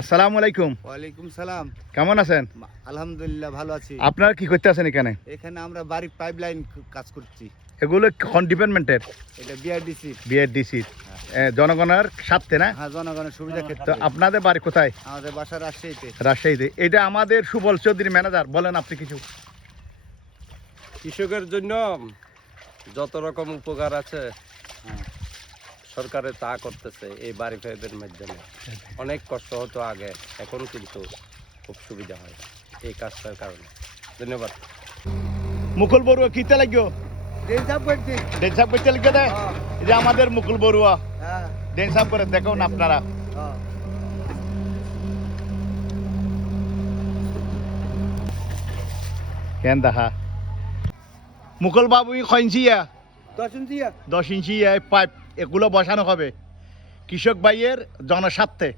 আসসালামু আলাইকুম। ওয়ালাইকুম সালাম। কেমন আছেন? আলহামদুলিল্লাহ ভালো আছি। আপনারা কি করতে আছেন এখানে? এখানে আমরা বাড়ির পাইপলাইন কাজ করছি। এগুলো কোন ডিপার্টমেন্টের? এটা বিআরডিসি। বিআরডিসি জনগণের স্বার্থে না? হ্যাঁ, জনগণের সুবিধা তো ক্ষেত্রে। আপনাদের বাড়ি কোথায়? আমাদের বাসা রাজশাহীতে। রাজশাহীতে। এটা আমাদের সুবল চৌধুরী ম্যানেজার, বলেন আপনি কিছু। কৃষকের জন্য যত রকম উপকার আছে সরকারে তা করতেছে এই বাড়ি পাইপের মাধ্যমে। অনেক কষ্ট হতো আগে, এখন কিন্তু খুব সুবিধা হয় এই কাজটার কারণে। ধন্যবাদ। মুকুল বড়ুয়া কিতে লাগলো? ড্রেন সাফ করছি। ডেন সাহেব করতে লিখে দেয়। এই যে আমাদের মুকুল বড়ুয়া হ্যাঁ, ডেন সাহেব করে দেখুন আপনারা। হ্যাঁ। কেন দেখা মুকুল বাবু খঞ্চিয়া 10 ইঞ্চি। 10 ইঞ্চি পাইপ এগুলো বসানো হবে কৃষক ভাইয়ের জনস্বার্থে।